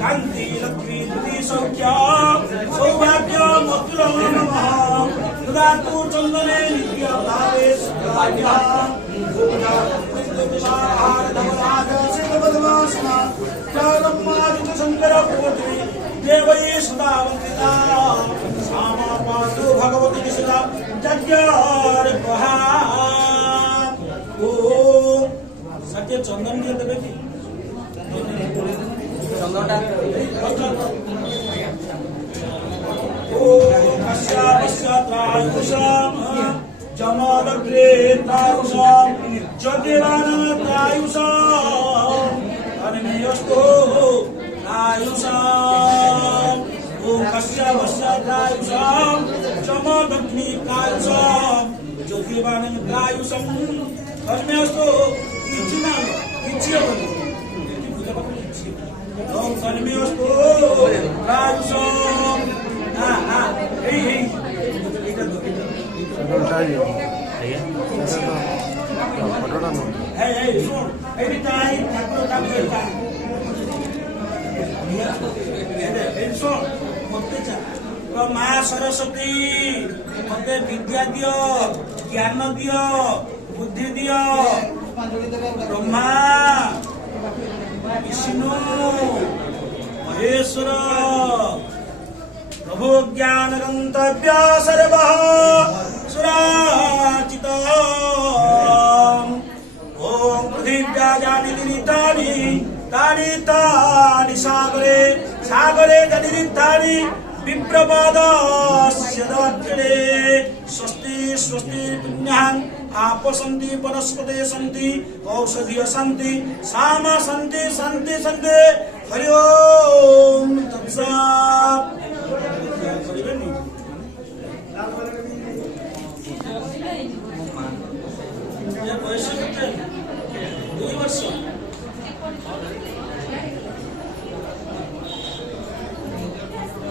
कांति लक्ष्मी धुति सौख्य सौभाग्य मधुरम नमः ददातु चंदने नित्य भावे सुभाग्य पूजा विद्युतसार धवराज सिद्धपद्मासना ब्रह्मादित शंकर कोटि देवै सदा वंदिता सामा पातु भगवती सदा यज्ञार ओम सत्य चंदन दिए देवे की चंदनटा ओम कश्यापश्यात्रायुषाम जमालग्रेत्रायुषाम ज्योतिवानत्रायुषाम अनमेयस्तो आयुषाम ओम कश्यापश्यात्रायुषाम जमालग्रेत्रायुषाम ज्योतिवानत्रायुषाम अनमेयस्तो इच्छिना इच्छियों ओम सन्मेयस्तो रायुषाम हे इधर दो हे सुन एनी टाइम ठाकुर काम करता हे सुन मते जा तो मां सरस्वती मते विद्या दियो ज्ञान दियो बुद्धि दियो ब्रह्मा विष्णु महेश्वर प्रभु ज्ञान गंतव्य सर्व सुराचित ओम पृथिव्या जानि तानि तानि सागरे सागरे जनितानि विप्रपादस्य दक्षिणे स्वस्ति स्वस्ति पुण्यान् आपसन्ति वनस्पते सन्ति औषधीय सन्ति सामा सन्ति सन्ति सन्ति हरि ओम तत्सत् ये वर्ष 2 वर्ष